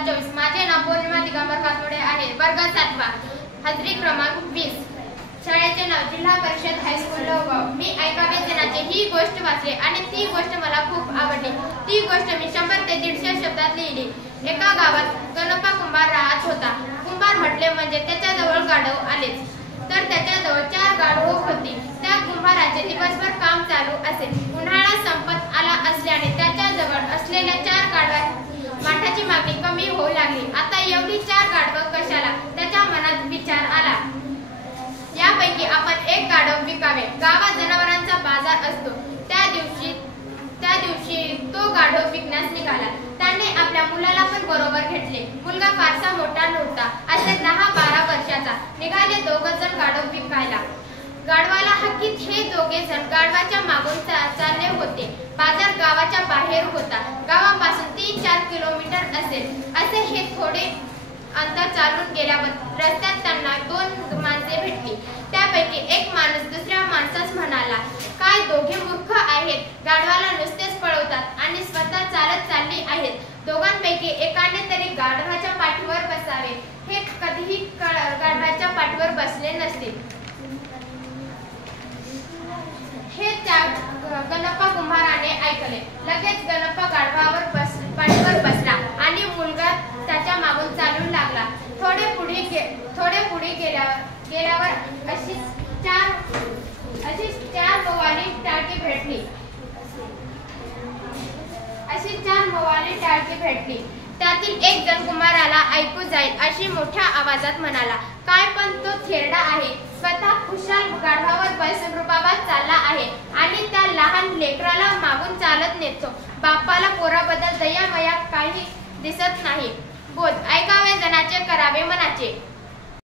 2024। माझे नाव पौर्णिमा दिगंबर कातोडे आहे। वर्ग 7वा, हाजरी क्रमांक 20। शाळेचे नाव जिल्हा परिषद हायस्कूल लोहगाव। मी ऐकावे जनाचे ही गोष्ट वाचली आणि ती गोष्ट मला खूप आवडली। ती गोष्ट मी 100 ते 150 शब्दात लिहिली। एका गावात गणप्पा कुंभार राहत होता। कुंभार म्हटले म्हणजे त्याच्याजवळ गाढव आलेच, तर त्याच्याजवळ 4 गाढव होती। त्या कुंभाराचे दिवसभर काम चालू असे। उन्हाळा संपत आला असल्याने त्याच्याजवळ असलेल्या 4 गाढवांची माठाची मागणी कमी होऊ लागली। आता एवढी 4 गाढवं कशाला, त्याच्या मनात विचार आला, यापैकी आपण एक गाढव विकावे। गावात जनावरांचा बाजार असतो। त्या दिवशी तो गाढव विकण्यास निघाला। त्याने आपल्या मुलाला पण बरोबर घेतले। मुलगा फारसा मोठा नव्हता, असे 10-12 वर्षाचा। निघाले 2 जण गाढव विकायला। गाढवाला हाकीत हे 2 जण गाढवाच्या मागून चालले होते। बाजार गावाच्या बाहेर होता। गावापासून 3-4 किलोमीटर असेल। असे हे थोडे अंतर चालून गेल्यावर रस्त्यात त्यांना 2 माणसे भेटली। त्यापैकी एक माणूस दुसऱ्या माणसास म्हणाला, काय दोघे मूर्ख आहेत, गाढवाला नुसतेच पळवतात आणि स्वतः चालत चालली आहेत। दोघांपैकी एकाने तरी गाढवाच्या पाठीवर बसावे। हे कधीही गाढवाच्या पाठीवर बसले नसते। हे त्या गणप्पा कुंभाराने ऐकले। लगेच गणप्पा गाढवावर पाठीवर बसला आणि मुलगा त्याच्या मागून चालू लागला। थोडे पुढे गेल्यावर अशीच 4 मोवाली टाळकी भेटली। त्यातील एक जण कुंभाराला ऐकू जाईल अशी मोठ्या आवाजात म्हणाला, काय पण तो थेरडा आहे, स्वतः खुशाल गाढवावर बसून रुबाबात चालला आहे आणि त्या लहान लेकराला मागून चालत नेतो। बापाला पोराबद्दल दया मया काही दिसत नाही। बोध ऐकावे जनाचे, करावे मनाचे।